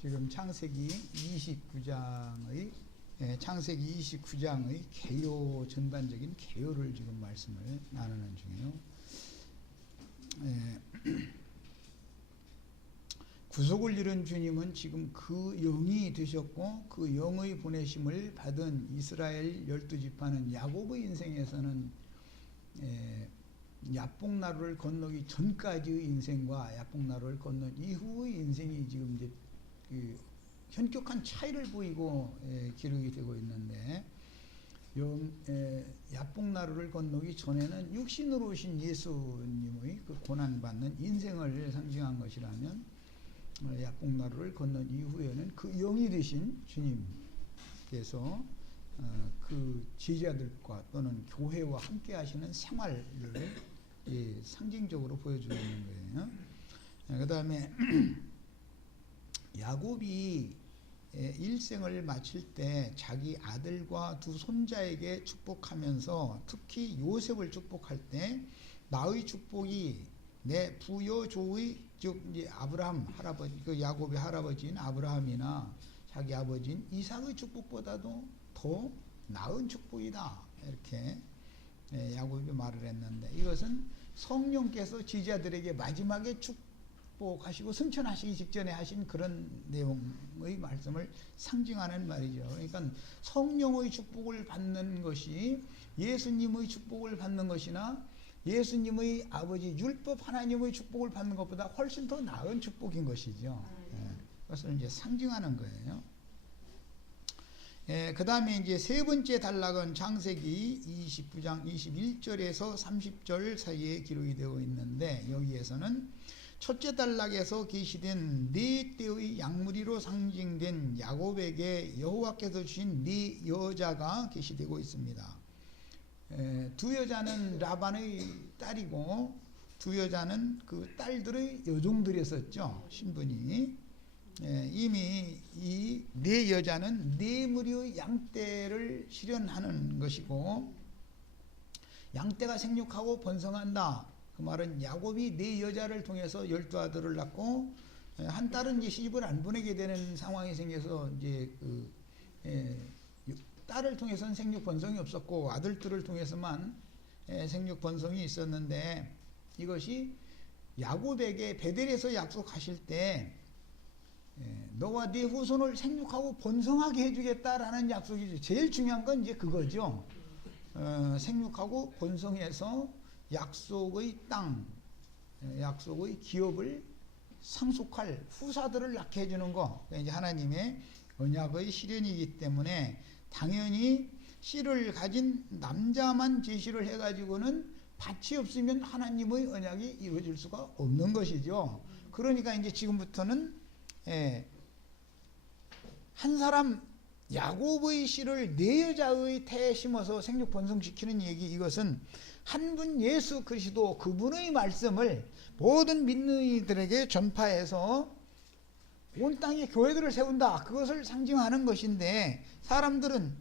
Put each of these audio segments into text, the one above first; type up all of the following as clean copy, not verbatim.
지금 창세기 29장의 개요, 전반적인 개요를 지금 말씀을 나누는 중이에요. 구속을 이룬 주님은 지금 그 영이 되셨고, 그 영의 보내심을 받은 이스라엘 12지파는 야곱의 인생에서는 야복나루를 건너기 전까지의 인생과 야복나루를 건넌 이후의 인생이 지금 이제 그 현격한 차이를 보이고 기록이 되고 있는데, 야복나루를 건너기 전에는 육신으로 오신 예수님의 그 고난받는 인생을 상징한 것이라면, 야복나루를 건넌 이후에는 그 영이 되신 주님께서 그 제자들과 또는 교회와 함께 하시는 생활을 상징적으로 보여주고 있는 거예요. 그 다음에 야곱이 일생을 마칠 때 자기 아들과 두 손자에게 축복하면서 특히 요셉을 축복할 때, 나의 축복이 내 부여조의, 즉 이제 아브라함 할아버지, 그 야곱의 할아버지인 아브라함이나 자기 아버지인 이삭의 축복보다도 더 나은 축복이다, 이렇게 야곱이 말을 했는데, 이것은 성령께서 지자들에게 마지막에 축복하시고 승천하시기 직전에 하신 그런 내용의 말씀을 상징하는 말이죠. 그러니까 성령의 축복을 받는 것이 예수님의 축복을 받는 것이나 예수님의 아버지 율법 하나님의 축복을 받는 것보다 훨씬 더 나은 축복인 것이죠. 그것을 이제 상징하는 거예요. 그 다음에 이제 세 번째 단락은 창세기 29장 21절에서 30절 사이에 기록이 되어 있는데, 여기에서는 첫째 단락에서 계시된 네 떼의 양무리로 상징된 야곱에게 여호와께서 주신 네 여자가 계시되고 있습니다. 두 여자는 라반의 딸이고, 두 여자는 그 딸들의 여종들이었었죠, 신분이. 이미 이 네 여자는 네 무리의 양떼를 실현하는 것이고, 양떼가 생육하고 번성한다, 그 말은 야곱이 네 여자를 통해서 12아들을 낳고, 한 딸은 이제 시집을 안 보내게 되는 상황이 생겨서 이제 딸을 통해서는 생육 번성이 없었고 아들들을 통해서만 생육 번성이 있었는데, 이것이 야곱에게 베델에서 약속하실 때 너와 네 후손을 생육하고 번성하게 해주겠다라는 약속이죠. 제일 중요한 건 이제 그거죠. 생육하고 번성해서 약속의 땅, 약속의 기업을 상속할 후사들을 낳게 해주는 거, 이제 하나님의 언약의 실현이기 때문에 당연히 씨를 가진 남자만 제시를 해가지고는 밭이 없으면 하나님의 언약이 이루어질 수가 없는 것이죠. 그러니까 이제 지금부터는 한 사람 야곱의 씨를 네 여자의 태에 심어서 생육 번성시키는 얘기, 이것은 한 분 예수 그리스도 그분의 말씀을 모든 믿는 이들에게 전파해서 온 땅에 교회들을 세운다, 그것을 상징하는 것인데, 사람들은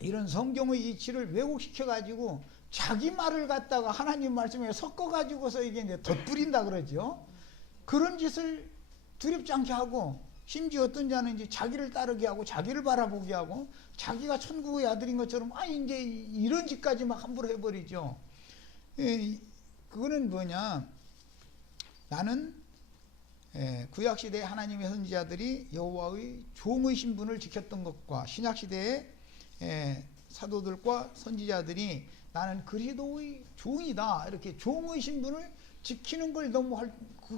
이런 성경의 이치를 왜곡시켜 가지고 자기 말을 갖다가 하나님 말씀에 섞어 가지고서 이게 이제 덧부린다 그러죠. 그런 짓을 두렵지 않게 하고, 심지어 어떤 자는 이제 자기를 따르게 하고 자기를 바라보게 하고 자기가 천국의 아들인 것처럼 이제 이런 짓까지 막 함부로 해버리죠. 그거는 뭐냐, 나는 구약시대에 하나님의 선지자들이 여호와의 종의 신분을 지켰던 것과 신약시대의 사도들과 선지자들이 나는 그리스도의 종이다, 이렇게 종의 신분을 지키는 걸 너무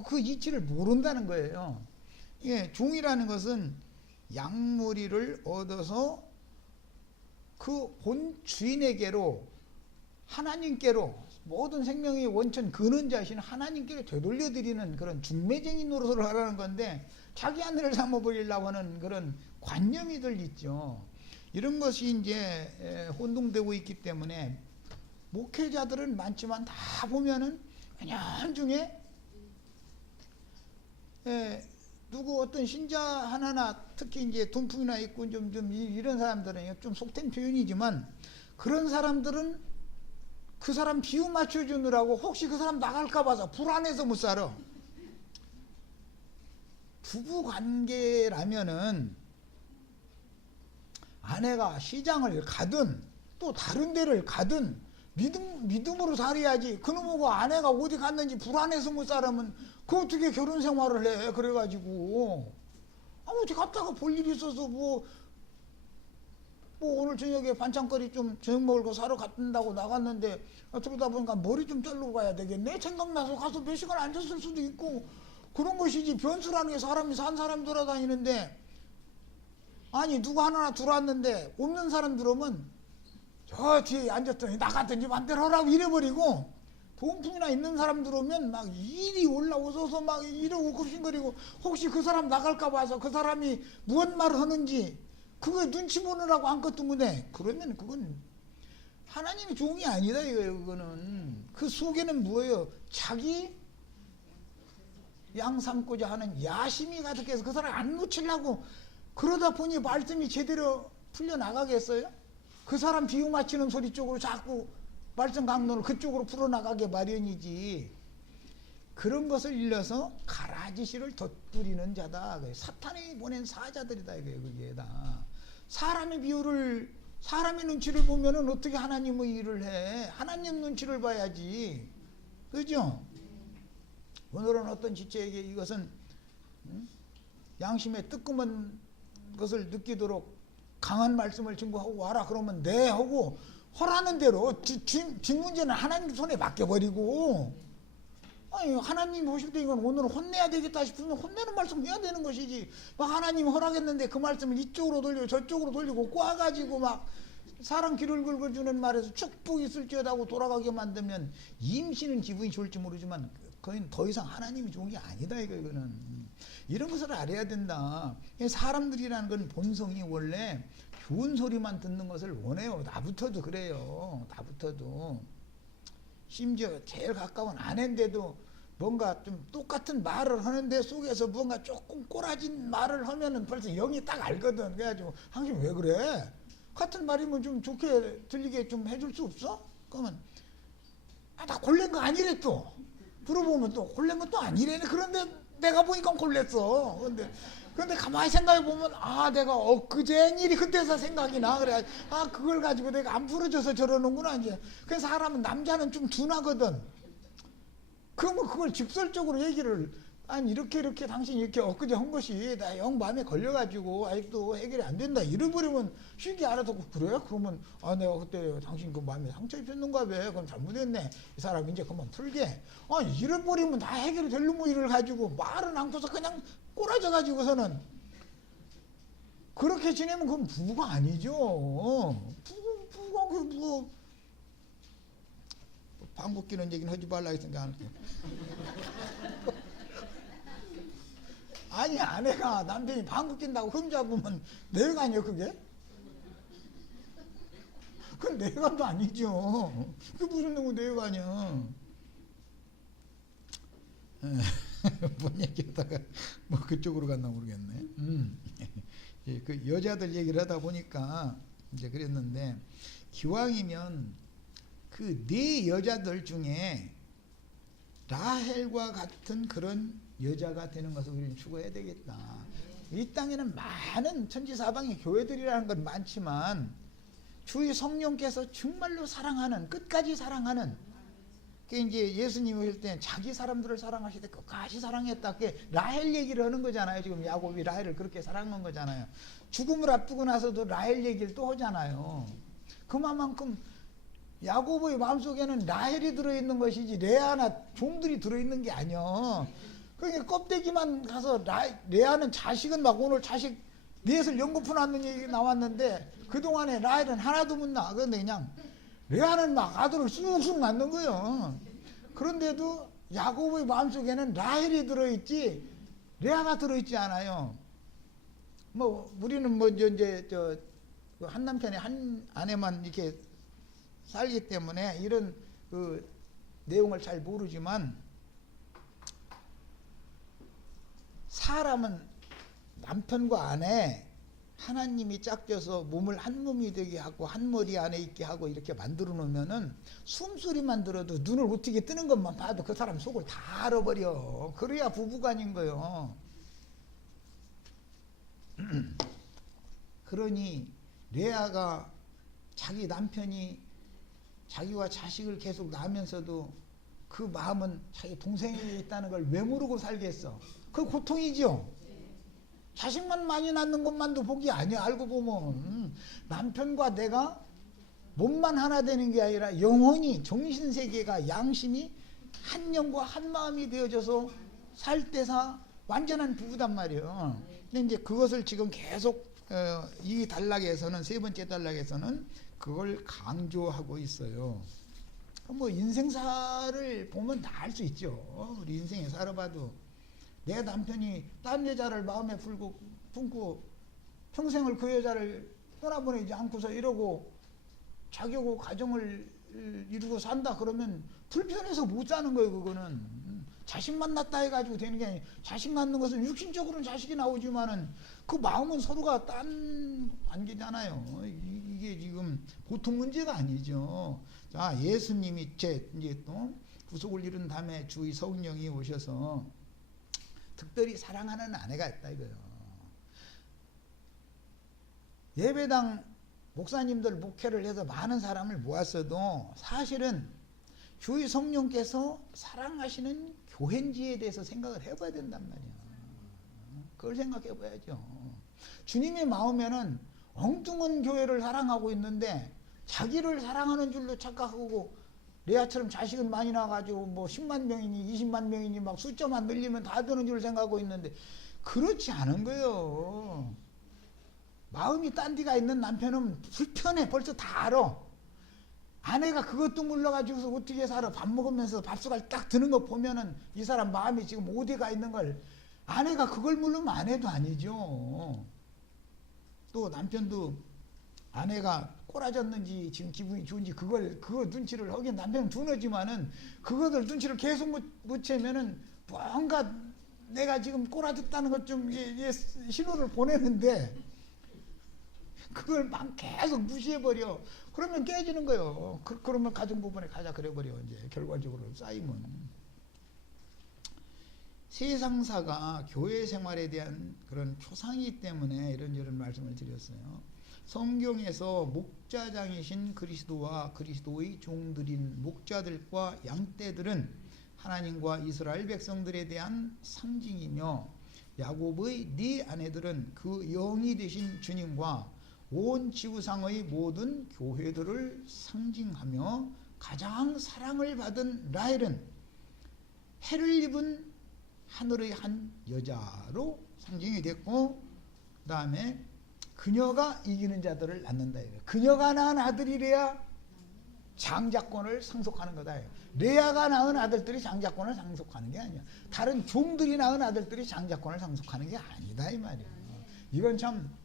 그 이치를 모른다는 거예요. 종이라는 것은 양무리를 얻어서 그 본 주인에게로, 하나님께로, 모든 생명의 원천 근원자이신 하나님께로 되돌려드리는 그런 중매쟁이 노릇을 하라는 건데, 자기 하늘을 삼아버리려고 하는 그런 관념이들 있죠. 이런 것이 이제 혼동되고 있기 때문에 목회자들은 많지만 다 보면은 그냥 중에 누구 어떤 신자 하나나, 특히 이제 돈풍이나 있고 좀 이런 사람들은 좀 속된 표현이지만, 그런 사람들은 그 사람 비유 맞춰주느라고 혹시 그 사람 나갈까 봐서 불안해서 못 살아. 부부 관계라면은 아내가 시장을 가든 또 다른 데를 가든 믿음으로 살아야지. 그놈하고 아내가 어디 갔는지 불안해서 못 살으면 그 어떻게 결혼 생활을 해. 그래가지고 어디 갔다가 볼 일이 있어서 뭐 오늘 저녁에 반찬거리 좀 저녁 먹을 거 사러 갔다고 나갔는데 그러다 보니까 머리 좀 자르고 가야 되겠네. 생각나서 가서 몇 시간 앉았을 수도 있고 그런 것이지. 변수라는 게 사람이 산 사람 돌아다니는데 아니 누가 하나 들어왔는데 없는 사람 들어오면 저 뒤에 앉았더니 나갔든지 맘대로 하라고 이래버리고 돈풍이나 있는 사람 들어오면 막 일이 올라오셔서 막 이러고 급신거리고 혹시 그 사람 나갈까 봐서 그 사람이 무슨 말을 하는지 그거 눈치 보느라고 한껏 때문에 그러면 그건 하나님의 종이 아니다 이거예요. 그거는 그 속에는 뭐예요? 자기 양 삼고자 하는 야심이 가득해서 그 사람 안 놓치려고 그러다 보니 말씀이 제대로 풀려나가겠어요? 그 사람 비유 맞히는 소리 쪽으로 자꾸 말씀 강론을 그쪽으로 풀어나가게 마련이지. 그런 것을 일러서 가라지씨를 덧부리는 자다. 사탄이 보낸 사자들이다 이거예요. 그게 다. 사람의 비유를 사람의 눈치를 보면은 어떻게 하나님의 일을 해? 하나님 눈치를 봐야지. 그죠? 오늘은 어떤 지체에게 이것은 양심의 뜨끔한 것을 느끼도록 강한 말씀을 증거하고 와라 그러면 네 하고 허라는 대로 뒷 문제는 하나님 손에 맡겨버리고 아니 하나님 보실 때 이건 오늘 혼내야 되겠다 싶으면 혼내는 말씀 해야 되는 것이지. 막 하나님 허락했는데 그 말씀을 이쪽으로 돌리고 저쪽으로 돌리고 꼬아가지고 막 사람 귀를 긁어주는 말에서 축복이 있을지어다고 돌아가게 만들면 임신은 기분이 좋을지 모르지만 그건 더 이상 하나님이 좋은 게 아니다 이거는. 이런 것을 알아야 된다. 사람들이라는 건 본성이 원래 좋은 소리만 듣는 것을 원해요. 나부터도 그래요. 나부터도. 심지어 제일 가까운 아내인데도 뭔가 좀 똑같은 말을 하는데 속에서 뭔가 조금 꼬라진 말을 하면은 벌써 영이 딱 알거든. 그래가지고 당신 왜 그래? 같은 말이면 좀 좋게 들리게 좀 해줄 수 없어? 그러면 나 골랜 거 아니래 또. 물어보면 또 골랜 건 또 아니래. 그런데 내가 보니까 골랬어. 근데 가만히 생각해 보면 내가 엊그제 일이 그때서 생각이 나. 그래 그걸 가지고 내가 안 풀어줘서 저러는구나 이제. 그래서 사람은 남자는 좀 둔하거든. 그러면 그걸 직설적으로 얘기를 아니 이렇게 당신이 이렇게 엊그제 한 것이 나 영 마음에 걸려가지고 아직도 해결이 안 된다 이래버리면 쉽게 알아듣고 그래? 그러면 내가 그때 당신 그 마음에 상처 입혔는가 봐. 그럼 잘못했네. 이 사람 이제 그만 풀게. 이래버리면 다 해결이 될 놈의 일을 가지고 말은 않고서 그냥 꼬라져가지고서는 그렇게 지내면 그건 부부가 아니죠. 부부가 뭐 방귀 뀌는 얘기는 하지 말라 했으니까 안 할게. 아니 아내가 남편이 방귀 낀다고 흠잡으면 내관이요 그게? 그건 내관도 아니죠. 그게 무슨 놈의 내관이야. 뭔 얘기하다가 뭐 그쪽으로 갔나 모르겠네. 그 여자들 얘기를 하다 보니까 이제 그랬는데 기왕이면 그 네 여자들 중에 라헬과 같은 그런 여자가 되는 것을 우리는 추구해야 되겠다. 이 땅에는 많은 천지사방의 교회들이라는 건 많지만 주의 성령께서 정말로 사랑하는 끝까지 사랑하는 그 이제 예수님이 오실 때 자기 사람들을 사랑하실 때 끝까지 사랑했다. 그게 라헬 얘기를 하는 거잖아요. 지금 야곱이 라헬을 그렇게 사랑한 거잖아요. 죽음을 앞두고 나서도 라헬 얘기를 또 하잖아요. 그만큼 야곱의 마음속에는 라헬이 들어있는 것이지 레아나 종들이 들어있는 게 아니야. 그러니까 껍데기만 가서 레아는 자식은 막 오늘 자식 넷을 연거푸 낳는 얘기 나왔는데 그동안에 라헬은 하나도 못 낳아. 그런데 그냥 레아는 막 아들을 쑥쑥 낳는 거예요. 그런데도 야곱의 마음속에는 라헬이 들어있지 레아가 들어있지 않아요. 뭐 우리는 뭐 이제 한 남편이 한 아내만 이렇게 살기 때문에 이런 그 내용을 잘 모르지만 사람은 남편과 아내 하나님이 짝져서 몸을 한 몸이 되게 하고 한 머리 안에 있게 하고 이렇게 만들어 놓으면은 숨소리만 들어도 눈을 어떻게 뜨는 것만 봐도 그 사람 속을 다 알아버려. 그래야 부부간인 거요. 그러니 레아가 자기 남편이 자기와 자식을 계속 낳으면서도 그 마음은 자기 동생이 있다는 걸 왜 모르고 살겠어? 그 고통이죠. 자식만 많이 낳는 것만도 복이 아니야. 알고 보면 남편과 내가 몸만 하나 되는 게 아니라 영혼이, 정신세계가, 양심이 한 영과 한 마음이 되어져서 살 때사 완전한 부부단 말이에요. 근데 이제 그것을 지금 계속 이 단락에서는, 세 번째 단락에서는 그걸 강조하고 있어요. 뭐 인생사를 보면 다 알 수 있죠. 우리 인생에 살아봐도 내 남편이 딴 여자를 마음에 품고 평생을 그 여자를 떠나보내지 않고서 이러고 자기하고 가정을 이루고 산다 그러면 불편해서 못 사는 거예요. 그거는 자식만 낳다 해가지고 되는 게 아니에요. 자식 낳는 것은 육신적으로는 자식이 나오지만은 그 마음은 서로가 딴 관계잖아요. 이게 지금 보통 문제가 아니죠. 자, 예수님이 이제 또 구속을 이룬 다음에 주의 성령이 오셔서 특별히 사랑하는 아내가 있다 이거예요. 예배당 목사님들 목회를 해서 많은 사람을 모았어도 사실은 주의 성령께서 사랑하시는 교회인지에 대해서 생각을 해봐야 된단 말이야. 그걸 생각해 봐야죠. 주님의 마음에는 엉뚱한 교회를 사랑하고 있는데 자기를 사랑하는 줄로 착각하고 레아처럼 자식은 많이 나가지고 뭐 10만 명이니 20만 명이니 막 숫자만 늘리면 다 되는 줄 생각하고 있는데 그렇지 않은 거예요. 마음이 딴 데가 있는 남편은 불편해. 벌써 다 알아. 아내가 그것도 몰라가지고서 어떻게 살아. 밥 먹으면서 밥숟갈 딱 드는 거 보면은 이 사람 마음이 지금 어디가 있는 걸 아내가 그걸 모르면 아내도 아니죠. 또 남편도 아내가 꼬라졌는지 지금 기분이 좋은지 그거 눈치를 하긴 남편은 둔하지만은 그거들 눈치를 계속 못 채면은 뭔가 내가 지금 꼬라졌다는 것 좀 신호를 보내는데 그걸 막 계속 무시해버려. 그러면 깨지는 거예요. 그러면 가정부분에 가자 그래버려. 이제 결과적으로 쌓이면. 세상사가 교회 생활에 대한 그런 초상이기 때문에 이런저런 말씀을 드렸어요. 성경에서 목자장이신 그리스도와 그리스도의 종들인 목자들과 양떼들은 하나님과 이스라엘 백성들에 대한 상징이며 야곱의 네 아내들은 그 영이 되신 주님과 온 지구상의 모든 교회들을 상징하며 가장 사랑을 받은 라헬은 해를 입은 하늘의 한 여자로 상징이 됐고 그 다음에 그녀가 이기는 자들을 낳는다. 그녀가 낳은 아들이래야 장자권을 상속하는 거다. 레아가 낳은 아들들이 장자권을 상속하는 게 아니야. 다른 종들이 낳은 아들들이 장자권을 상속하는 게 아니다 이 말이야. 이건 참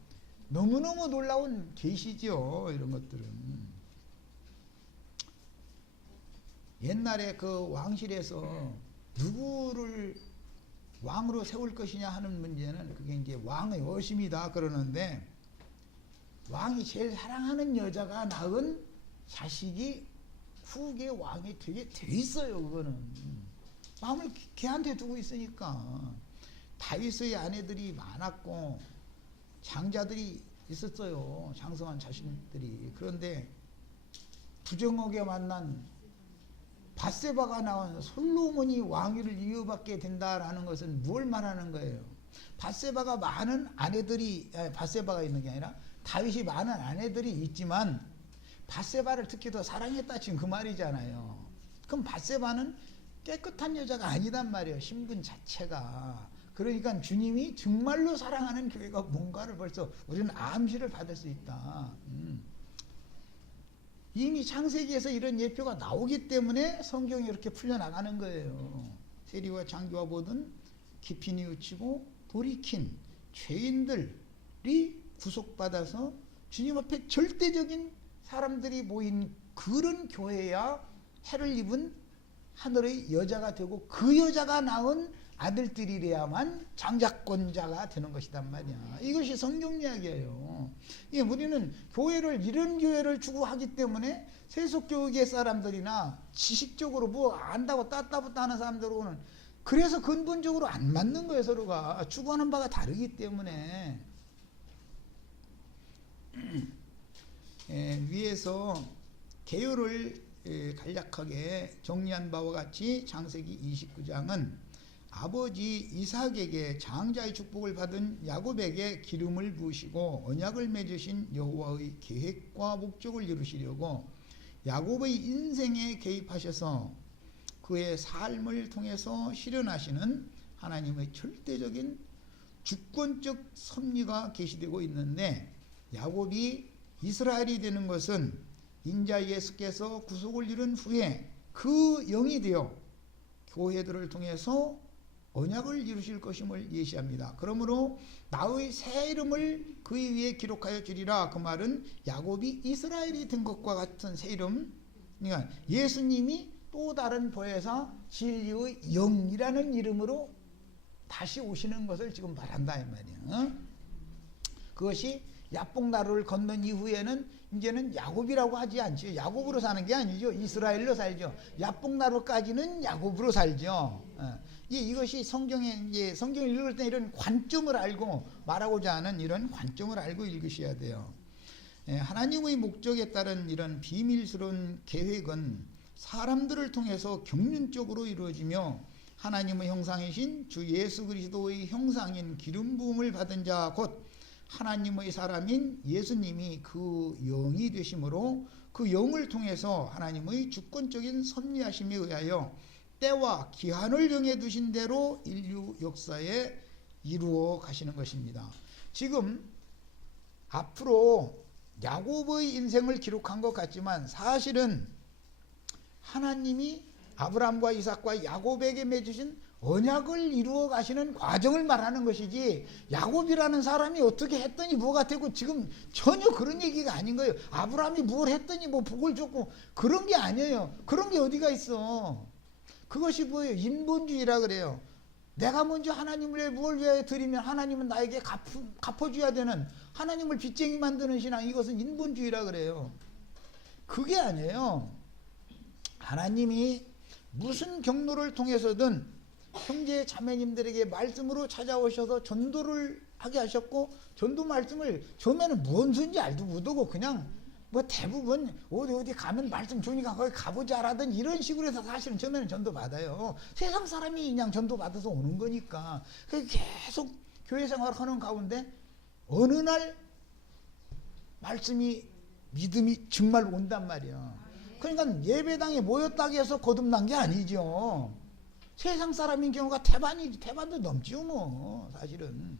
너무너무 놀라운 계시죠. 이런 것들은. 옛날에 그 왕실에서 누구를 왕으로 세울 것이냐 하는 문제는 그게 이제 왕의 어심이다 그러는데 왕이 제일 사랑하는 여자가 낳은 자식이 후계 왕이 되게 돼 있어요. 그거는 마음을 걔한테 두고 있으니까. 다윗의 아내들이 많았고 장자들이 있었어요. 장성한 자신들이. 그런데 부정하게 만난 밧세바가 나온 솔로몬이 왕위를 이어받게 된다라는 것은 뭘 말하는 거예요? 밧세바가 많은 아내들이 밧세바가 있는 게 아니라 다윗이 많은 아내들이 있지만 밧세바를 특히 더 사랑했다 지금 그 말이잖아요. 그럼 밧세바는 깨끗한 여자가 아니단 말이에요. 신분 자체가. 그러니까 주님이 정말로 사랑하는 교회가 뭔가를 벌써 우리는 암시를 받을 수 있다. 이미 창세기에서 이런 예표가 나오기 때문에 성경이 이렇게 풀려나가는 거예요. 세리와 장교와 보든 깊이 뉘우치고 돌이킨 죄인들이 구속받아서 주님 앞에 절대적인 사람들이 모인 그런 교회야 해를 입은 하늘의 여자가 되고 그 여자가 낳은 아들들이래야만 장자권자가 되는 것이단 말이야. 이것이 성경 이야기예요. 우리는 교회를 이런 교회를 추구하기 때문에 세속교육의 사람들이나 지식적으로 뭐 안다고 따따붙다 하는 사람들하고는 그래서 근본적으로 안 맞는 거예요. 서로가 추구하는 바가 다르기 때문에. 위에서 개요를 간략하게 정리한 바와 같이 창세기 29장은 아버지 이삭에게 장자의 축복을 받은 야곱에게 기름을 부으시고 언약을 맺으신 여호와의 계획과 목적을 이루시려고 야곱의 인생에 개입하셔서 그의 삶을 통해서 실현하시는 하나님의 절대적인 주권적 섭리가 계시되고 있는데, 야곱이 이스라엘이 되는 것은 인자 예수께서 구속을 이룬 후에 그 영이 되어 교회들을 통해서 언약을 이루실 것임을 예시합니다. 그러므로 나의 새 이름을 그의 위에 기록하여 주리라. 그 말은 야곱이 이스라엘이 된 것과 같은 새 이름, 그러니까 예수님이 또 다른 보혜사 진리의 영이라는 이름으로 다시 오시는 것을 지금 말한다 이 말이에요. 그것이 야복나루를 건넌 이후에는 이제는 야곱이라고 하지 않죠. 야곱으로 사는 게 아니죠. 이스라엘로 살죠. 야복나루까지는 야곱으로 살죠. 이것이 성경에, 이제 성경을 읽을 때 이런 관점을 알고 말하고자 하는 이런 관점을 알고 읽으셔야 돼요. 하나님의 목적에 따른 이런 비밀스러운 계획은 사람들을 통해서 경륜적으로 이루어지며 하나님의 형상이신 주 예수 그리스도의 형상인 기름 부음을 받은 자 곧 하나님의 사람인 예수님이 그 영이 되심으로 그 영을 통해서 하나님의 주권적인 섭리하심에 의하여 때와 기한을 정해 두신 대로 인류 역사에 이루어 가시는 것입니다. 지금 앞으로 야곱의 인생을 기록한 것 같지만 사실은 하나님이 아브라함과 이삭과 야곱에게 맺으신 언약을 이루어 가시는 과정을 말하는 것이지, 야곱이라는 사람이 어떻게 했더니 뭐가 되고 지금 전혀 그런 얘기가 아닌 거예요. 아브라함이 뭘 했더니 뭐 복을 줬고 그런 게 아니에요. 그런 게 어디가 있어. 그것이 뭐예요? 인본주의라 그래요. 내가 먼저 하나님을 위해 뭘 위해 드리면 하나님은 나에게 갚아줘야 되는, 하나님을 빚쟁이 만드는 신앙, 이것은 인본주의라 그래요. 그게 아니에요. 하나님이 무슨 경로를 통해서든 형제 자매님들에게 말씀으로 찾아오셔서 전도를 하게 하셨고, 전도 말씀을 처음에는 무엇인지 알도 못하고 그냥 뭐 대부분 어디 가면 말씀 좋으니까 거기 가보자라든 이런 식으로 해서 사실은 처음에는 전도 받아요. 세상 사람이 그냥 전도 받아서 오는 거니까. 계속 교회 생활을 하는 가운데 어느 날 말씀이, 믿음이 정말 온단 말이야. 그러니까 예배당에 모였다고 해서 거듭난 게 아니죠. 세상 사람인 경우가 대반도 넘지요 뭐. 사실은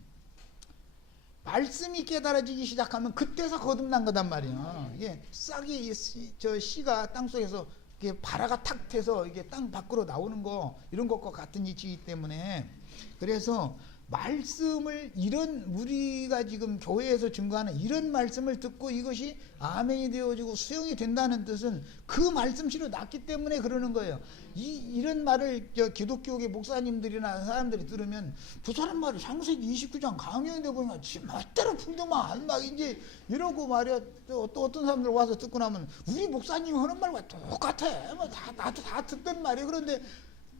말씀이 깨달아지기 시작하면 그때서 거듭난 거단 말이야. 이게 싹이 저 씨가 땅속에서 이게 발화가 탁 돼서 이게 땅 밖으로 나오는 거, 이런 것과 같은 이치이기 때문에, 그래서 말씀을, 이런 우리가 지금 교회에서 증거하는 이런 말씀을 듣고 이것이 아멘이 되어지고 수용이 된다는 뜻은 그 말씀씨로 났기 때문에 그러는 거예요. 이런 말을 기독교계 목사님들이나 사람들이 들으면 그 사람 말이 창세기 29장 강연에 보면 지 멋대로 풀더만 막 이제 이러고 말이야. 또 어떤 사람들 와서 듣고 나면 우리 목사님 하는 말과 똑같아. 뭐 나도 다 듣던 말이에요. 그런데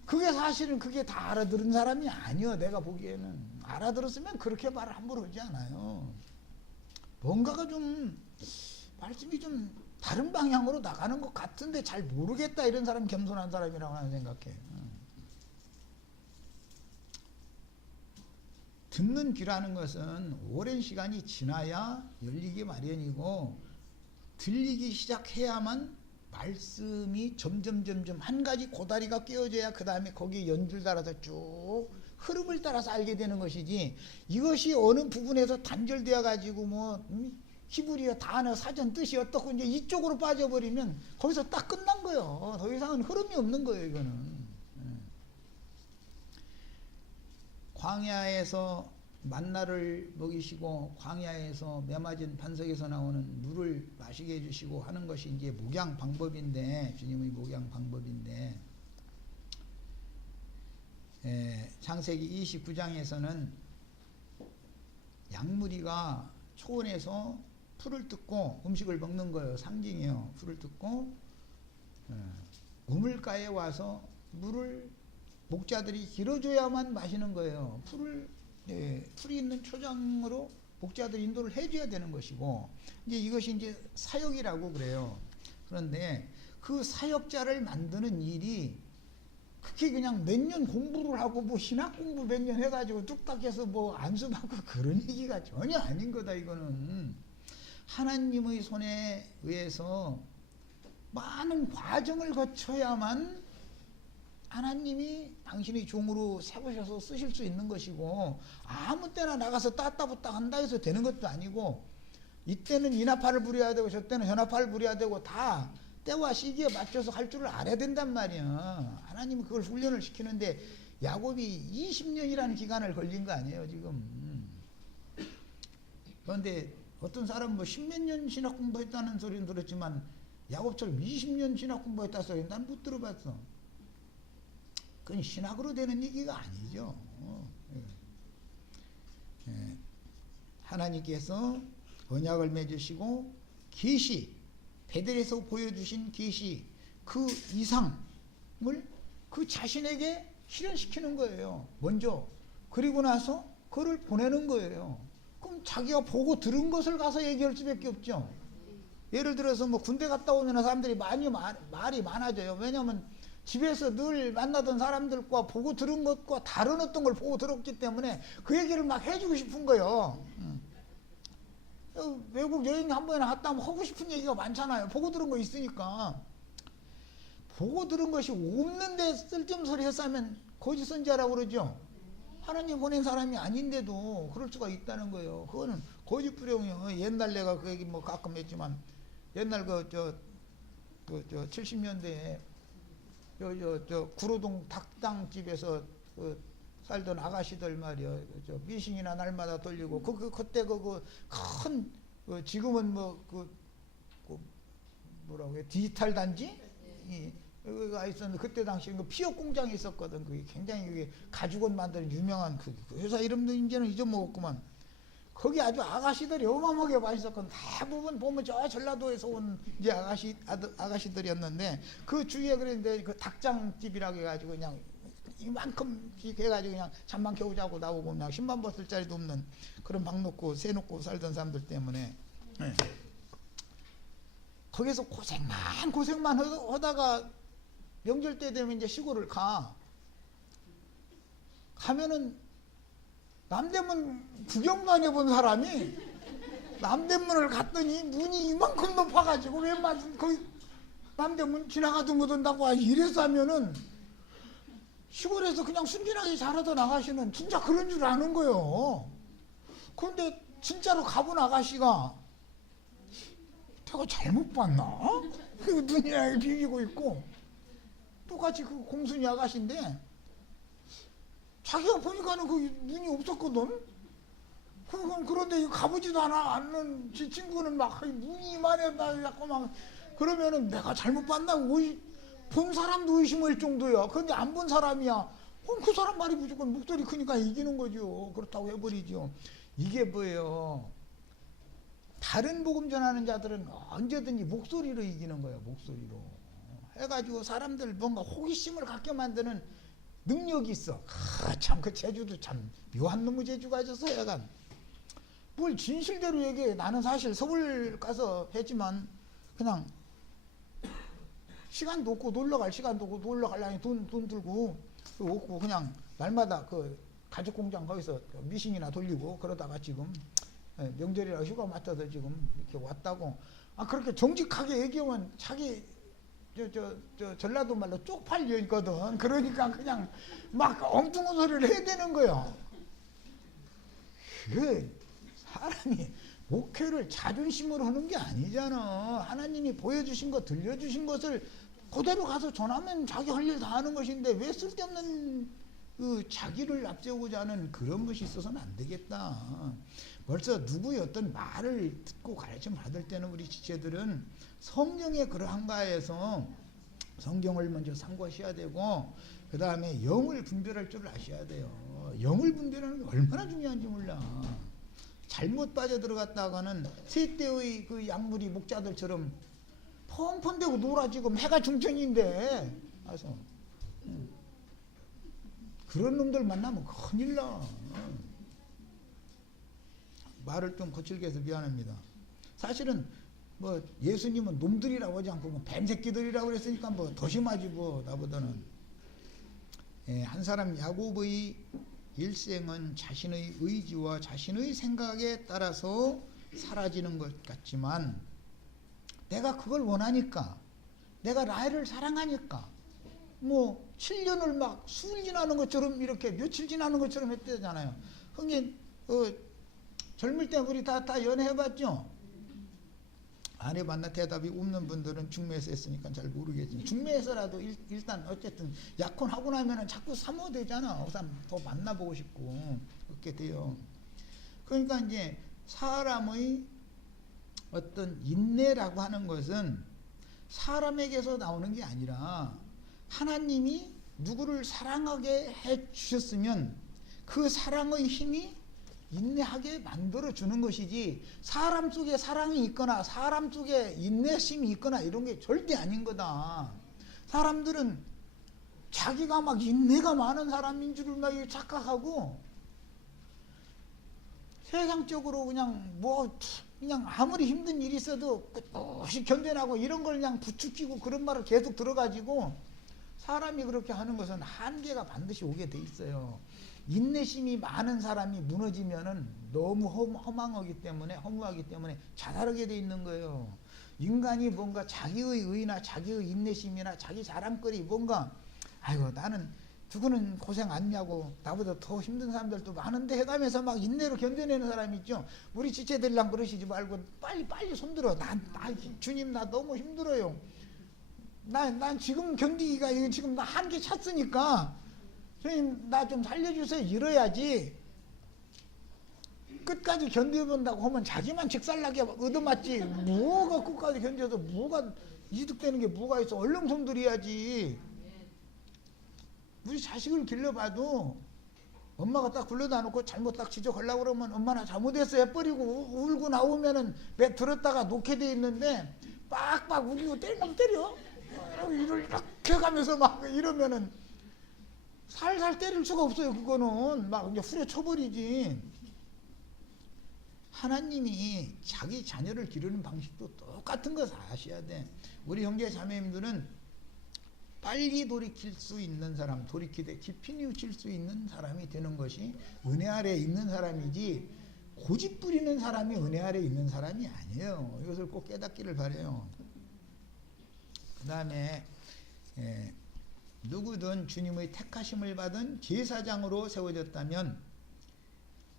그게 사실은 그게 다 알아들은 사람이 아니요. 내가 보기에는 알아들었으면 그렇게 말을 함부로 하지 않아요. 뭔가가 좀 말씀이 좀 다른 방향으로 나가는 것 같은데 잘 모르겠다, 이런 사람이 겸손한 사람이라고 나는 생각해. 듣는 귀라는 것은 오랜 시간이 지나야 열리기 마련이고, 들리기 시작해야만 말씀이 점점 한 가지 고다리가 끼워져야 그 다음에 거기에 연줄 따라서 쭉 흐름을 따라서 알게 되는 것이지, 이것이 어느 부분에서 단절되어 가지고 뭐 히브리어 단어 사전 뜻이 어떻고 이제 이쪽으로 빠져버리면 거기서 딱 끝난 거예요. 더 이상은 흐름이 없는 거예요. 이거는 광야에서 만나를 먹이시고 광야에서 메마진 반석에서 나오는 물을 마시게 해주시고 하는 것이 이제 목양 방법인데, 주님의 목양 방법인데, 창세기 29장에서는 양무리가 초원에서 풀을 뜯고 음식을 먹는 거예요. 상징이에요. 풀을 뜯고 우물가에 와서 물을 목자들이 길어줘야만 마시는 거예요. 풀이 있는 초장으로 목자들이 인도를 해줘야 되는 것이고, 이제 이것이 이제 사역이라고 그래요. 그런데 그 사역자를 만드는 일이 그게 그냥 몇 년 공부를 하고 뭐 신학 공부 몇 년 해가지고 뚝딱 해서 뭐 안수받고 그런 얘기가 전혀 아닌 거다. 이거는 하나님의 손에 의해서 많은 과정을 거쳐야만 하나님이 당신의 종으로 세우셔서 쓰실 수 있는 것이고, 아무 때나 나가서 따따붙다 한다 해서 되는 것도 아니고, 이때는 이 나팔을 부려야 되고 저때는 저 나팔을 부려야 되고 다 때와 시기에 맞춰서 할 줄을 알아야 된단 말이야. 하나님은 그걸 훈련을 시키는데 야곱이 20년이라는 기간을 걸린 거 아니에요 지금. 그런데 어떤 사람은 뭐 10몇 년 신학 공부했다는 소리는 들었지만 야곱처럼 20년 신학 공부했다 소리는 난 못 들어봤어. 그건 신학으로 되는 얘기가 아니죠. 하나님께서 언약을 맺으시고 계시, 베델에서 보여주신 계시 그 이상을 그 자신에게 실현시키는 거예요. 먼저. 그리고 나서 그를 보내는 거예요. 그럼 자기가 보고 들은 것을 가서 얘기할 수밖에 없죠. 예를 들어서 뭐 군대 갔다 오면 사람들이 말이 많아져요. 왜냐하면 집에서 늘 만나던 사람들과 보고 들은 것과 다른 어떤 걸 보고 들었기 때문에 그 얘기를 막 해주고 싶은 거예요. 외국 여행 한 번이나 갔다 오면 하고 싶은 얘기가 많잖아요. 보고 들은 거 있으니까. 보고 들은 것이 없는데 쓸데없는 소리 했으면 거짓 선지자라고 그러죠. 하나님 보낸 사람이 아닌데도 그럴 수가 있다는 거예요. 그거는 거짓 부령이요. 옛날 내가 그 얘기 뭐 가끔 했지만, 옛날 70년대에 구로동 닭당집에서 살던 아가씨들 말이요. 미싱이나 날마다 돌리고 그때 큰 지금은 뭐라고 해요? 디지털 단지? 가 있었는데 그때 당시에 피어 공장이 있었거든. 그게 굉장히 가죽옷 만드는 유명한 그 회사 이름도 이제는 잊어먹었구만. 거기 아주 아가씨들이 어마어마하게 많이 있었거든. 대부분 보면 저 전라도에서 온 이제 아가씨들이었는데, 그 주위에 그랬는데 그 닭장집이라고 해가지고 그냥 이만큼 해가지고 그냥 잠만 겨우 자고 나오고 그냥 신발 벗을 자리도 없는 그런 방 놓고 새 놓고 살던 사람들 때문에, 거기서 고생만 하다가 명절 때 되면 이제 시골을 가면은 남대문 구경도 안 해본 사람이 남대문을 갔더니 문이 이만큼 높아가지고 웬만큼 거기 남대문 지나가도 못 온다고 이래서 하면은 시골에서 그냥 순진하게 잘하던 아가씨는 진짜 그런 줄 아는 거예요. 그런데 진짜로 가본 아가씨가 내가 잘못 봤나? 눈이 이렇게 비비고 있고 똑같이 그 공순이 아가씨인데 자기가 보니까는 그 눈이 없었거든. 그런데 가보지도 않는 지 친구는 막 눈이 이만했다 자꾸 막 그러면은 내가 잘못 봤나고 본 사람도 의심할 정도야. 그런데 안 본 사람이야. 그럼 그 사람 말이 무조건 목소리 크니까 이기는 거죠. 그렇다고 해버리죠. 이게 뭐예요? 다른 복음 전하는 자들은 언제든지 목소리로 이기는 거예요. 목소리로 해가지고 사람들 뭔가 호기심을 갖게 만드는 능력이 있어. 참 그 재주도 참 묘한 놈의 재주가 있어서 약간 뭘 진실대로 얘기해. 나는 사실 서울 가서 했지만 그냥 시간도 없고 놀러갈 시간도 없고 놀러가려니 돈 들고 없고 그냥 날마다 그 가죽공장 거기서 미싱이나 돌리고 그러다가 지금 명절이라 휴가 맞춰서 지금 이렇게 왔다고. 그렇게 정직하게 얘기하면 자기 전라도 말로 쪽팔려 있거든. 그러니까 그냥 막 엉뚱한 소리를 해야 되는 거야. 그 사람이 목회를 자존심으로 하는 게 아니잖아. 하나님이 보여주신 것, 들려주신 것을 그대로 가서 전하면 자기 할 일 다 하는 것인데 왜 쓸데없는 그 자기를 앞세우고자 하는 그런 것이 있어서는 안 되겠다. 벌써 누구의 어떤 말을 듣고 가르침 받을 때는 우리 지체들은 성경에 그러한가에서 성경을 먼저 상고하셔야 되고 그 다음에 영을 분별할 줄 아셔야 돼요. 영을 분별하는 게 얼마나 중요한지 몰라. 잘못 빠져들어갔다가는 새떼의 그 약물이 목자들처럼 펑펑대고 놀아. 지금 해가 중천인데 와서 그런 놈들 만나면 큰일 나. 말을 좀 거칠게 해서 미안합니다. 사실은 뭐 예수님은 놈들이라고 하지 않고 뭐 뱀새끼들이라고 그랬으니까 뭐 더 심하지 뭐 나보다는. 한 사람 야곱의 일생은 자신의 의지와 자신의 생각에 따라서 사라지는 것 같지만 내가 그걸 원하니까, 내가 라헬을 사랑하니까 뭐 7년을 막 수일 지나는 것처럼 이렇게 며칠 지나는 것처럼 했대잖아요. 흥이 젊을 때 우리 다 연애해봤죠? 안 해봤나? 대답이 없는 분들은 중매에서 했으니까 잘 모르겠지만, 중매에서라도 일단 어쨌든 약혼하고 나면은 자꾸 사모되잖아. 우선 더 만나보고 싶고 그렇게 돼요. 그러니까 이제 사람의 어떤 인내라고 하는 것은 사람에게서 나오는 게 아니라 하나님이 누구를 사랑하게 해 주셨으면 그 사랑의 힘이 인내하게 만들어 주는 것이지, 사람 속에 사랑이 있거나 사람 속에 인내심이 있거나 이런 게 절대 아닌 거다. 사람들은 자기가 막 인내가 많은 사람인 줄을 막 착각하고 세상적으로 그냥 아무리 힘든 일이 있어도 끝없이 견뎌나고 이런 걸 그냥 부추기고 그런 말을 계속 들어가지고 사람이 그렇게 하는 것은 한계가 반드시 오게 돼 있어요. 인내심이 많은 사람이 무너지면은 너무 허무하기 때문에 자살하게 돼 있는 거예요. 인간이 뭔가 자기의 의나 자기의 인내심이나 자기 자랑거리 뭔가, 아이고 나는 누구는 고생 안 하고 나보다 더 힘든 사람들도 많은데 해가면서 막 인내로 견뎌내는 사람이 있죠. 우리 지체들랑 그러시지 말고 빨리 손들어. 주님 나 너무 힘들어요. 난 지금 견디기가 지금 나 한계 찼으니까 주님 나 좀 살려주세요 이래야지. 끝까지 견뎌본다고 하면 자기만 직살나게 얻어맞지, 뭐가 끝까지 견뎌서 뭐가 이득되는 게 뭐가 있어. 얼른 손들어야지. 우리 자식을 길러봐도 엄마가 딱 굴러다 놓고 잘못 딱 지적하려고 그러면 엄마 나 잘못했어 해버리고 울고 나오면은 배 들었다가 놓게 돼 있는데 빡빡 우기고 때리면 때려. 이렇게 가면서 막 이러면은 살살 때릴 수가 없어요. 그거는 막 이제 후려쳐버리지. 하나님이 자기 자녀를 기르는 방식도 똑같은 거 아셔야 돼. 우리 형제 자매님들은 빨리 돌이킬 수 있는 사람, 돌이키되 깊이 뉘우칠 수 있는 사람이 되는 것이 은혜 아래에 있는 사람이지, 고집 부리는 사람이 은혜 아래에 있는 사람이 아니에요. 이것을 꼭 깨닫기를 바라요. 그 다음에 누구든 주님의 택하심을 받은 제사장으로 세워졌다면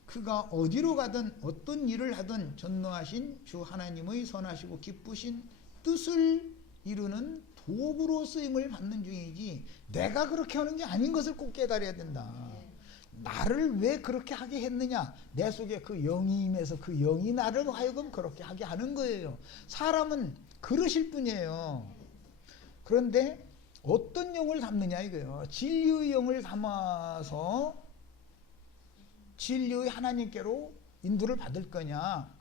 그가 어디로 가든 어떤 일을 하든 전능하신 주 하나님의 선하시고 기쁘신 뜻을 이루는 도구로 쓰임을 받는 중이지, 내가 그렇게 하는 게 아닌 것을 꼭 깨달아야 된다. 나를 왜 그렇게 하게 했느냐, 내 속에 그 영이 임해서 그 영이 나를 하여금 그렇게 하게 하는 거예요. 사람은 그러실 뿐이에요. 그런데 어떤 영을 담느냐 이거예요. 진리의 영을 담아서 진리의 하나님께로 인도를 받을 거냐,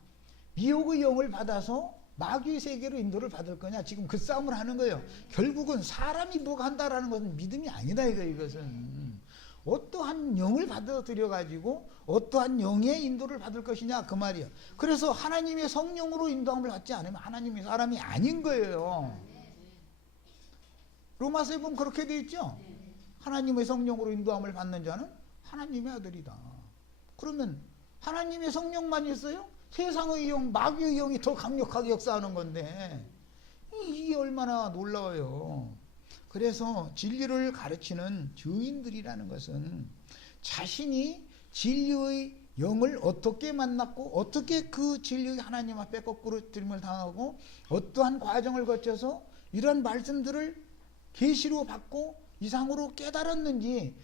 미혹의 영을 받아서 마귀의 세계로 인도를 받을 거냐, 지금 그 싸움을 하는 거예요. 결국은 사람이 뭐가 한다라는 것은 믿음이 아니다 이것은. 어떠한 영을 받아들여 가지고 어떠한 영의 인도를 받을 것이냐 그 말이에요. 그래서 하나님의 성령으로 인도함을 받지 않으면 하나님이 사람이 아닌 거예요. 로마서에 보면 그렇게 되어 있죠. 하나님의 성령으로 인도함을 받는 자는 하나님의 아들이다. 그러면 하나님의 성령만 있어요? 세상의 영, 마귀의 영이 더 강력하게 역사하는 건데 이게 얼마나 놀라워요. 그래서 진리를 가르치는 증인들이라는 것은 자신이 진리의 영을 어떻게 만났고 어떻게 그 진리의 하나님 앞에 거꾸로 들림을 당하고 어떠한 과정을 거쳐서 이런 말씀들을 계시로 받고 이상으로 깨달았는지,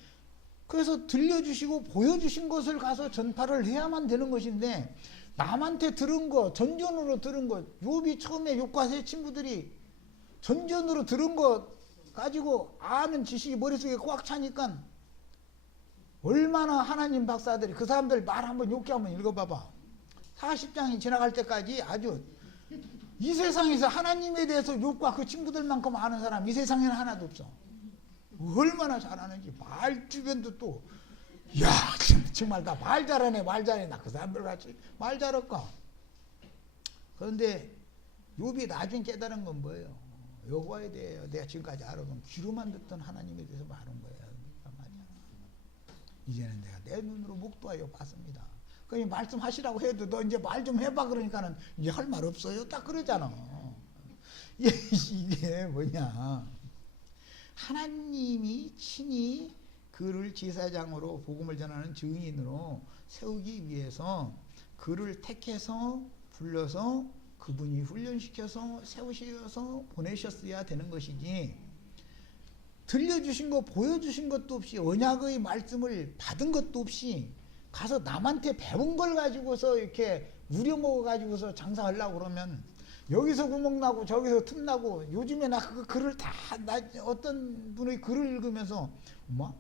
그래서 들려주시고 보여주신 것을 가서 전파를 해야만 되는 것인데, 남한테 들은 거, 전전으로 들은 거, 욥이 처음에 욥과 세 친구들이 전전으로 들은 거 가지고 아는 지식이 머릿속에 꽉 차니까 얼마나 하나님 박사들이 그 사람들 말 한번 욕기 한번 읽어봐봐. 40장이 지나갈 때까지 아주 이 세상에서 하나님에 대해서 욥과 그 친구들만큼 아는 사람 이 세상에는 하나도 없어. 얼마나 잘하는지. 말 주변도 또 야, 정말 나 말 잘하네, 말 잘해. 나 그 사람들 같이 말 잘할까? 그런데 욥이 나중에 깨달은 건 뭐예요? 여호와에 대해 내가 지금까지 알아본 귀로만 듣던 하나님에 대해서 말한 거예요. 말이야. 이제는 내가 내 눈으로 목도하여 봤습니다. 그러니 말씀하시라고 해도 너 이제 말 좀 해봐 그러니까는 이제 할 말 없어요. 딱 그러잖아. 이게 뭐냐? 하나님이 친히 그를 제사장으로 복음을 전하는 증인으로 세우기 위해서 그를 택해서 불러서 그분이 훈련시켜서 세우셔서 보내셨어야 되는 것이지, 들려주신 거 보여주신 것도 없이 언약의 말씀을 받은 것도 없이 가서 남한테 배운 걸 가지고서 이렇게 우려먹어 가지고서 장사하려고 그러면 여기서 구멍나고 저기서 틈나고. 요즘에 나 그 글을 다 어떤 분의 글을 읽으면서 엄마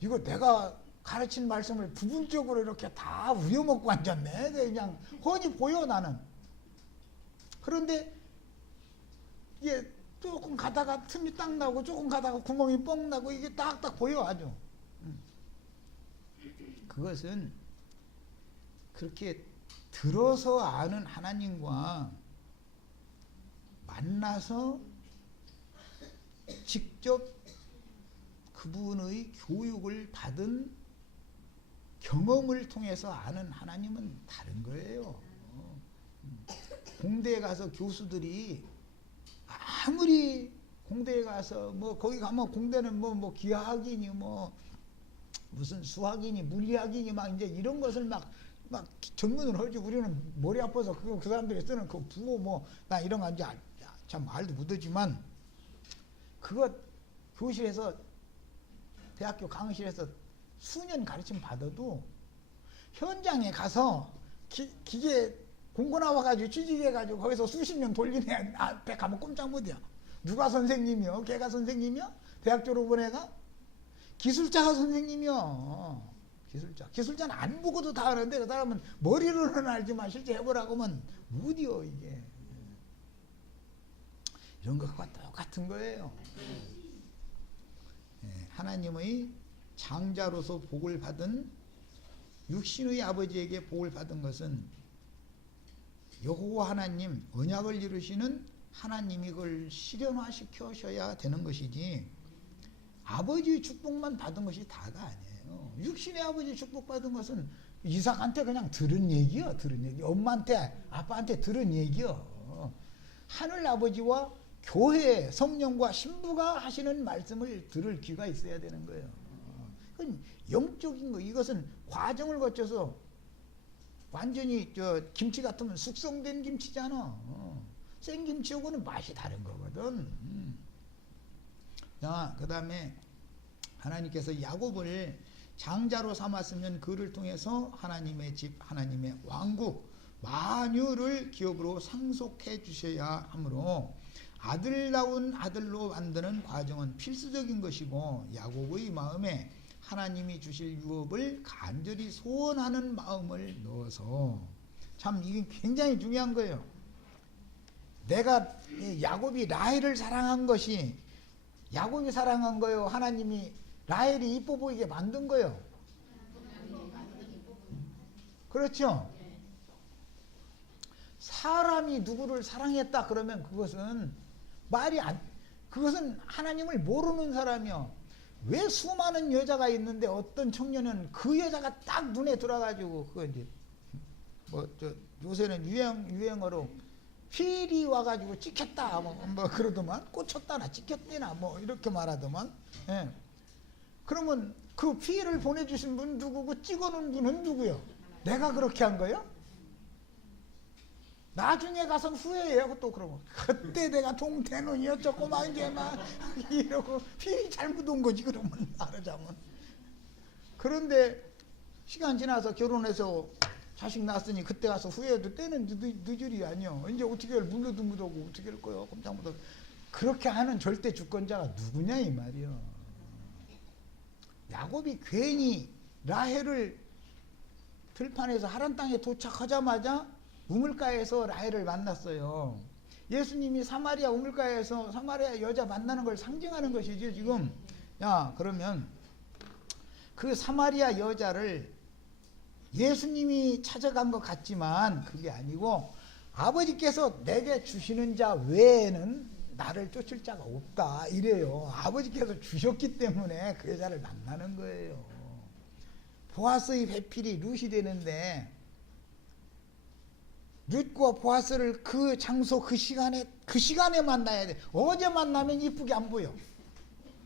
이거 내가 가르친 말씀을 부분적으로 이렇게 다 우려먹고 앉았네. 그냥 훤히 보여 나는. 그런데 이게 조금 가다가 틈이 딱 나고 조금 가다가 구멍이 뻥 나고 이게 딱딱 보여 아주. 그것은 그렇게 들어서 아는 하나님과 만나서 직접 그분의 교육을 받은 경험을 통해서 아는 하나님은 다른 거예요. 공대에 가서 교수들이 아무리 공대에 가서 뭐 거기 가면 공대는 뭐 기하학이니 뭐 무슨 수학이니 물리학이니 막 이제 이런 것을 막 전문으로 하지. 우리는 머리 아파서 그 사람들이 쓰는 그 부호 뭐 나 이런 거 이제 참 말도 못하지만 그거 교실에서 대학교 강의실에서 수년 가르침 받아도 현장에 가서 기계 공고 나와가지고 취직해가지고 거기서 수십 년 돌린 애 앞에 가면 꼼짝 못해요. 누가 선생님이요? 걔가 선생님이요? 대학 졸업한 애가? 기술자가 선생님이요. 기술자는 안 보고도 다 아는데 그 사람은 머리로는 알지만 실제 해보라고 하면 무디요 이게. 이런 것과 똑같은 거예요. 하나님의 장자로서 복을 받은 육신의 아버지에게 복을 받은 것은 여호와 하나님, 언약을 이루시는 하나님이 그걸 실현화시켜셔야 되는 것이지 아버지의 축복만 받은 것이 다가 아니에요. 육신의 아버지 축복 받은 것은 이삭한테 그냥 들은 얘기요. 들은 얘기. 엄마한테 아빠한테 들은 얘기요. 하늘 아버지와 교회 성령과 신부가 하시는 말씀을 들을 귀가 있어야 되는 거예요. 그건 영적인 거. 이것은 과정을 거쳐서 완전히 김치 같으면 숙성된 김치잖아. 생김치하고는 맛이 다른 거거든. 자, 그 다음에 하나님께서 야곱을 장자로 삼았으면 그를 통해서 하나님의 집, 하나님의 왕국, 만유를 기업으로 상속해 주셔야 하므로 아들다운 아들로 만드는 과정은 필수적인 것이고 야곱의 마음에 하나님이 주실 유업을 간절히 소원하는 마음을 넣어서, 참 이게 굉장히 중요한 거예요. 내가 야곱이 라헬을 사랑한 것이 야곱이 사랑한 거예요? 하나님이 라헬이 이뻐 보이게 만든 거예요? 그렇죠? 사람이 누구를 사랑했다 그러면 그것은 그것은 하나님을 모르는 사람이요. 왜 수많은 여자가 있는데 어떤 청년은 그 여자가 딱 눈에 들어가지고 그거 이제 요새는 유행어로 휠이 와가지고 찍혔다 뭐 그러더만, 꽂혔다나 찍혔대나 뭐 이렇게 말하더만. 예. 그러면 그 휠을 보내주신 분 누구고 찍어놓은 분은 누구요? 내가 그렇게 한 거요? 나중에 가서는 후회해요. 또 그러고 그때 내가 동태눈이 어쩌고 막 이제 막 이러고 휠이 잘못 온 거지 그러면 말하자면. 그런데 시간 지나서 결혼해서 자식 낳았으니 그때 가서 후회해도 때는 늦으리 아니요. 이제 어떻게 할, 물려도 묻어고 어떻게 할 거요? 꼼짝 못하고. 그렇게 하는 절대 주권자가 누구냐 이 말이요. 야곱이 괜히 라헬을 들판에서 하란 땅에 도착하자마자 우물가에서 라헬을 만났어요. 예수님이 사마리아 우물가에서 사마리아 여자 만나는 걸 상징하는 것이죠 지금. 야, 그러면 그 사마리아 여자를 예수님이 찾아간 것 같지만 그게 아니고 아버지께서 내게 주시는 자 외에는 나를 쫓을 자가 없다 이래요. 아버지께서 주셨기 때문에 그 여자를 만나는 거예요. 보아스의 배필이 룻이 되는데 룻과 보아스를 그 장소 그 시간에 만나야 돼. 어제 만나면 이쁘게 안 보여.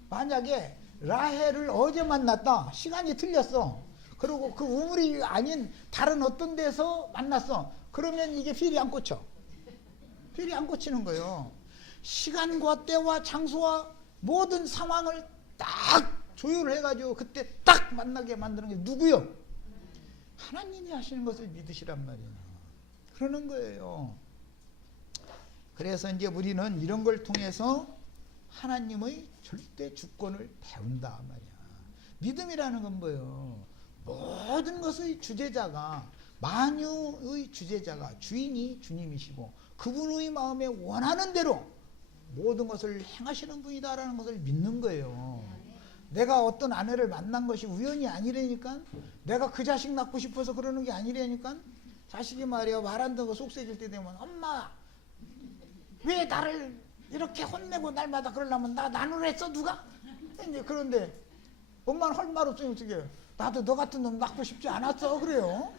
만약에 라헬을 어제 만났다, 시간이 틀렸어. 그리고 그 우물이 아닌 다른 어떤 데서 만났어. 그러면 이게 필이 안 꽂혀. 필이 안 꽂히는 거예요. 시간과 때와 장소와 모든 상황을 딱 조율을 해가지고 그때 딱 만나게 만드는 게 누구요? 하나님이 하시는 것을 믿으시란 말이에요. 그러는 거예요. 그래서 이제 우리는 이런 걸 통해서 하나님의 절대 주권을 배운다 말이야. 믿음이라는 건 뭐예요? 모든 것의 주제자가, 만유의 주제자가 주인이 주님이시고 그분의 마음에 원하는 대로 모든 것을 행하시는 분이다라는 것을 믿는 거예요. 내가 어떤 아내를 만난 것이 우연이 아니라니까, 내가 그 자식 낳고 싶어서 그러는 게 아니라니까. 자식이 말이야 말 안 듣고 속세질 때 되면 엄마 왜 나를 이렇게 혼내고 날마다 그러려면 나누라 했어 누가? 이제 그런데 엄마는 할 말 없으면 어떻게 해요? 나도 너 같은 놈 낳고 싶지 않았어 그래요.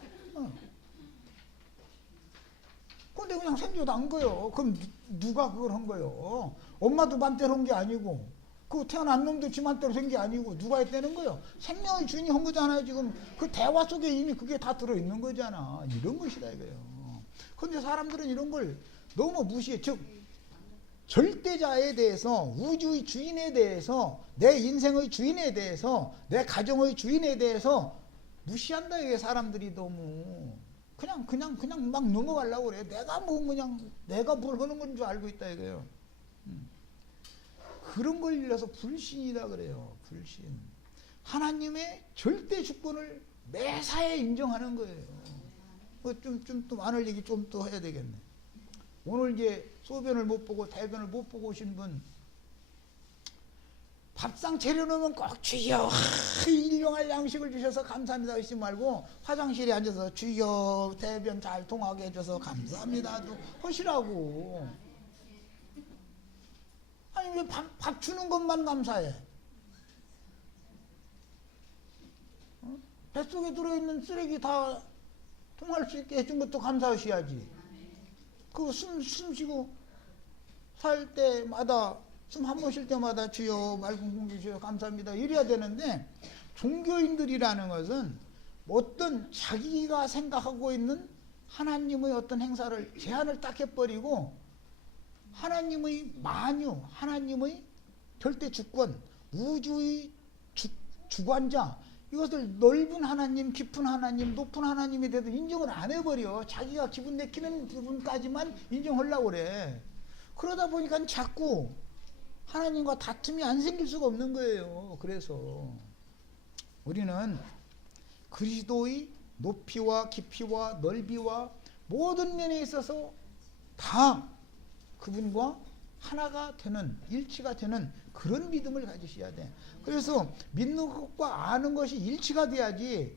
근데 그냥 생겨도 안 거예요. 그럼 누가 그걸 한 거예요? 엄마도 맘대로 한 게 아니고 그 태어난 놈도 지 맘대로 된 게 아니고 누가 했다는 거예요? 생명의 주인이 한 거잖아요. 지금 그 대화 속에 이미 그게 다 들어있는 거잖아. 이런 것이다 이거예요. 근데 사람들은 이런 걸 너무 무시해. 즉 절대자에 대해서, 우주의 주인에 대해서, 내 인생의 주인에 대해서, 내 가정의 주인에 대해서 무시한다 이게 사람들이 너무 그냥 막 넘어가려고 그래. 내가 뭘 하는 건 줄 알고 있다 이거예요. 그런 걸 일러서 불신이다 그래요. 불신. 하나님의 절대 주권을 매사에 인정하는 거예요. 좀 또 많을 얘기 좀 또 해야 되겠네. 오늘 이제 소변을 못 보고 대변을 못 보고 오신 분, 밥상 차려놓으면 꼭 주여 일용할 양식을 주셔서 감사합니다 하시지 말고 화장실에 앉아서 주여 대변 잘 통하게 해줘서 감사합니다 하시라고. 아니 왜 밥 주는 것만 감사해? 뱃속에 들어있는 쓰레기 다 통할 수 있게 해준 것도 감사하셔야지. 그 숨 쉬고 살 때마다, 숨 한 번 쉴 때마다 주여 맑은 공기 주여 감사합니다 이래야 되는데, 종교인들이라는 것은 어떤 자기가 생각하고 있는 하나님의 어떤 행사를 제한을 딱 해버리고 하나님의 만유, 하나님의 절대 주권, 우주의 주관자, 이것을 넓은 하나님, 깊은 하나님, 높은 하나님에 대해서 인정을 안 해버려. 자기가 기분 내키는 부분까지만 인정하려고 그래. 그러다 보니까 자꾸 하나님과 다툼이 안 생길 수가 없는 거예요. 그래서 우리는 그리스도의 높이와 깊이와 넓이와 모든 면에 있어서 다 그분과 하나가 되는, 일치가 되는 그런 믿음을 가지셔야 돼. 그래서 믿는 것과 아는 것이 일치가 돼야지.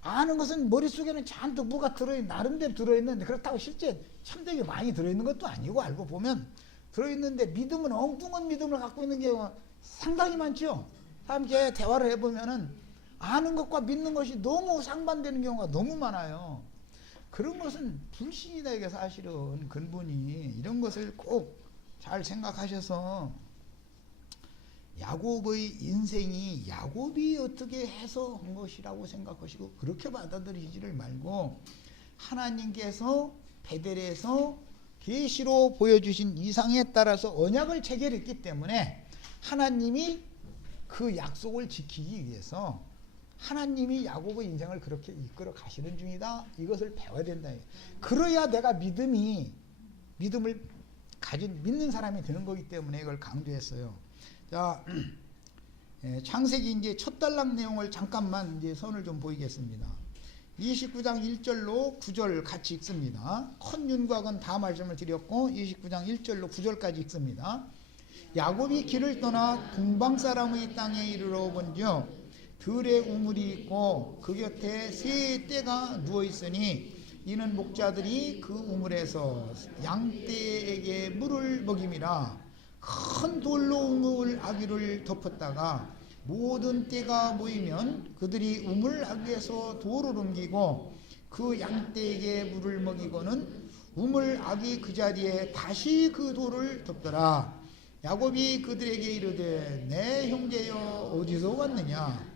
아는 것은 머릿속에는 잔뜩 뭐가 나름대로 들어있는데, 그렇다고 실제 참되게 많이 들어있는 것도 아니고, 알고 보면 들어있는데 믿음은 엉뚱한 믿음을 갖고 있는 경우가 상당히 많죠. 함께 대화를 해보면은 아는 것과 믿는 것이 너무 상반되는 경우가 너무 많아요. 그런 것은 불신이다 이게 사실은 근본이. 이런 것을 꼭 잘 생각하셔서 야곱의 인생이 야곱이 어떻게 해서 한 것이라고 생각하시고 그렇게 받아들이지를 말고, 하나님께서 베델에서 계시로 보여주신 이상에 따라서 언약을 체결했기 때문에 하나님이 그 약속을 지키기 위해서 하나님이 야곱의 인생을 그렇게 이끌어 가시는 중이다. 이것을 배워야 된다. 그래야 내가 믿음을 가진 믿는 사람이 되는 거기 때문에 이걸 강조했어요. 자, 창세기 이제 첫 단락 내용을 잠깐만 이제 선을 좀 보이겠습니다. 29장 1절로 9절 같이 읽습니다. 컨윤곽은 다 말씀을 드렸고 29장 1절로 9절까지 읽습니다. 야곱이 길을 떠나 동방 사람의 땅에 이르러 본즉 들에 우물이 있고 그 곁에 새 떼가 누워 있으니 이는 목자들이 그 우물에서 양떼에게 물을 먹임이라. 큰 돌로 우물 아귀를 덮었다가 모든 떼가 모이면 그들이 우물 아귀에서 돌을 옮기고 그 양떼에게 물을 먹이고는 우물 아귀 그 자리에 다시 그 돌을 덮더라. 야곱이 그들에게 이르되 내 형제여 어디서 왔느냐?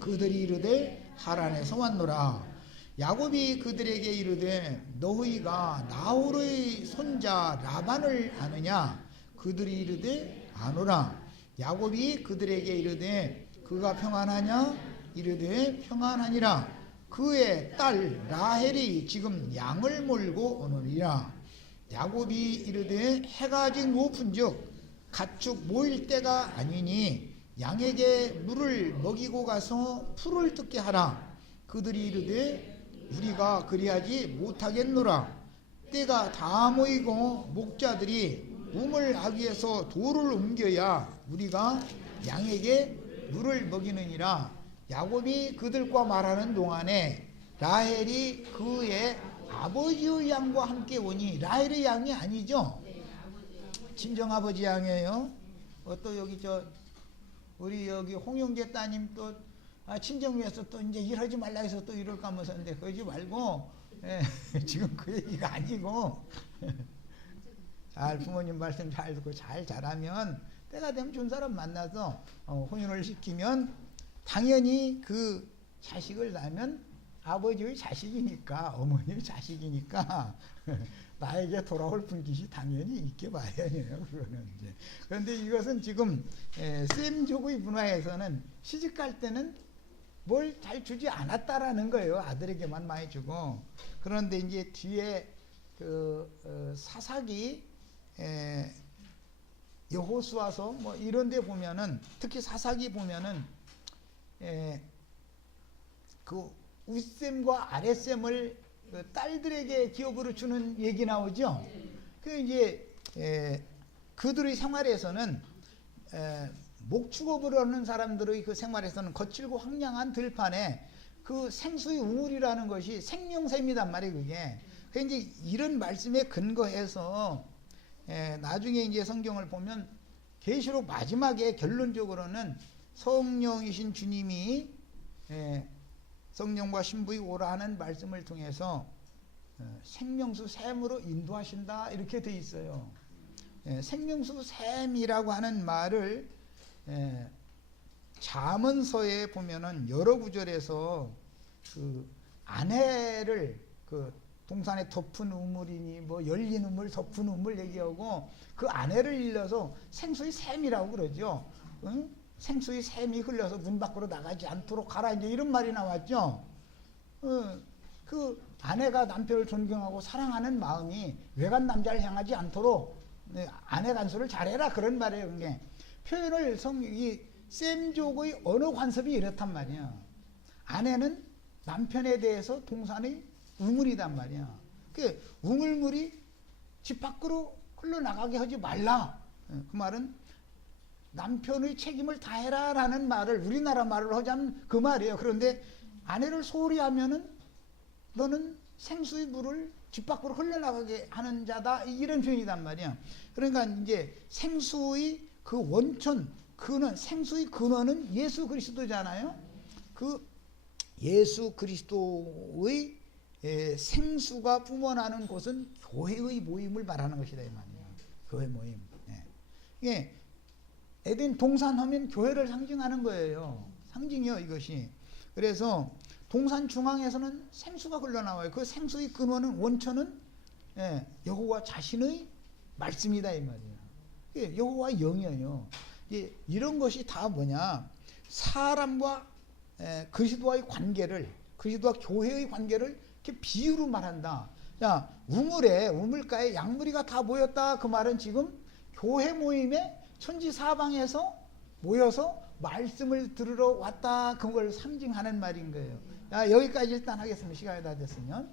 그들이 이르되 하란에서 왔노라. 야곱이 그들에게 이르되 너희가 나홀의 손자 라반을 아느냐? 그들이 이르되 아노라. 야곱이 그들에게 이르되 그가 평안하냐? 이르되 평안하니라. 그의 딸 라헬이 지금 양을 몰고 오느니라. 야곱이 이르되 해가 아직 높은즉 가축 모일 때가 아니니 양에게 물을 먹이고 가서 풀을 뜯게 하라. 그들이 이르되 우리가 그리하지 못하겠노라. 때가 다 모이고 목자들이 우물 아귀에서 돌을 옮겨야 우리가 양에게 물을 먹이느니라. 야곱이 그들과 말하는 동안에 라헬이 그의 아버지의 양과 함께 오니, 라헬의 양이 아니죠. 친정아버지 양이에요. 또 여기 우리 여기 홍영재 따님 또 친정위에서 또 이제 일하지 말라 해서 또 이럴까 하면서 근데 그러지 말고, 지금 그 얘기가 아니고 잘 부모님 말씀 잘 듣고 잘 자라면 때가 되면 좋은 사람 만나서 혼인을 시키면 당연히 그 자식을 낳으면 아버지의 자식이니까, 어머니의 자식이니까 나에게 돌아올 분깃이 당연히 있게 마련이에요. 그거는 이제. 그런데 이것은 지금 셈족의 문화에서는 시집갈 때는 뭘 잘 주지 않았다라는 거예요. 아들에게만 많이 주고. 그런데 이제 뒤에 그 사사기 여호수아서 뭐 이런 데 보면은, 특히 사사기 보면은 그 윗셈과 아랫셈을 그 딸들에게 기업으로 주는 얘기 나오죠. 그 이제 그들의 생활에서는 목축업을 하는 사람들의 그 생활에서는 거칠고 황량한 들판에 그 생수의 우물이라는 것이 생명샘이단 말이에요. 그게. 그 이제 이런 말씀에 근거해서 나중에 이제 성경을 보면 계시록 마지막에 결론적으로는 성령이신 주님이 성령과 신부의 오라 하는 말씀을 통해서 생명수 샘으로 인도하신다 이렇게 돼 있어요. 생명수 샘이라고 하는 말을 잠언서에 보면은 여러 구절에서 그 아내를 그 동산에 덮은 우물이니 뭐 열린 우물 덮은 우물 얘기하고 그 아내를 일러서 생수의 샘이라고 그러죠. 응? 생수의 샘이 흘려서 문 밖으로 나가지 않도록 하라 이제 이런 말이 나왔죠. 그 아내가 남편을 존경하고 사랑하는 마음이 외간 남자를 향하지 않도록 아내 간수를 잘해라 그런 말이에요. 그게 표현을 이 셈족의 언어 관습이 이렇단 말이야. 아내는 남편에 대해서 동산의 우물이단 말이야. 그 우물물이 집 밖으로 흘러나가게 하지 말라. 그 말은 남편의 책임을 다해라 라는 말을 우리나라 말로 하자면 그 말이에요. 그런데 아내를 소홀히 하면은 너는 생수의 물을 집 밖으로 흘러나가게 하는 자다 이런 표현이단 말이야. 그러니까 이제 생수의 그 원천 생수의 근원은 예수 그리스도잖아요. 그 예수 그리스도의 생수가 뿜어나는 곳은 교회의 모임을 말하는 것이다 이 말이에요. 교회 모임. 이게 에덴 동산하면 교회를 상징하는 거예요. 상징이요 이것이. 그래서 동산 중앙에서는 생수가 흘러나와요. 그 생수의 근원은 원천은 여호와 자신의 말씀이다 이 말이에요. 여호와의 영이에요. 이런 것이 다 뭐냐, 사람과 그리스도와의 관계를, 그리스도와 교회의 관계를 이렇게 비유로 말한다. 자, 우물가에 양무리가 다 모였다. 그 말은 지금 교회 모임에 천지 사방에서 모여서 말씀을 들으러 왔다. 그걸 상징하는 말인 거예요. 자, 여기까지 일단 하겠습니다. 시간이 다 됐으면.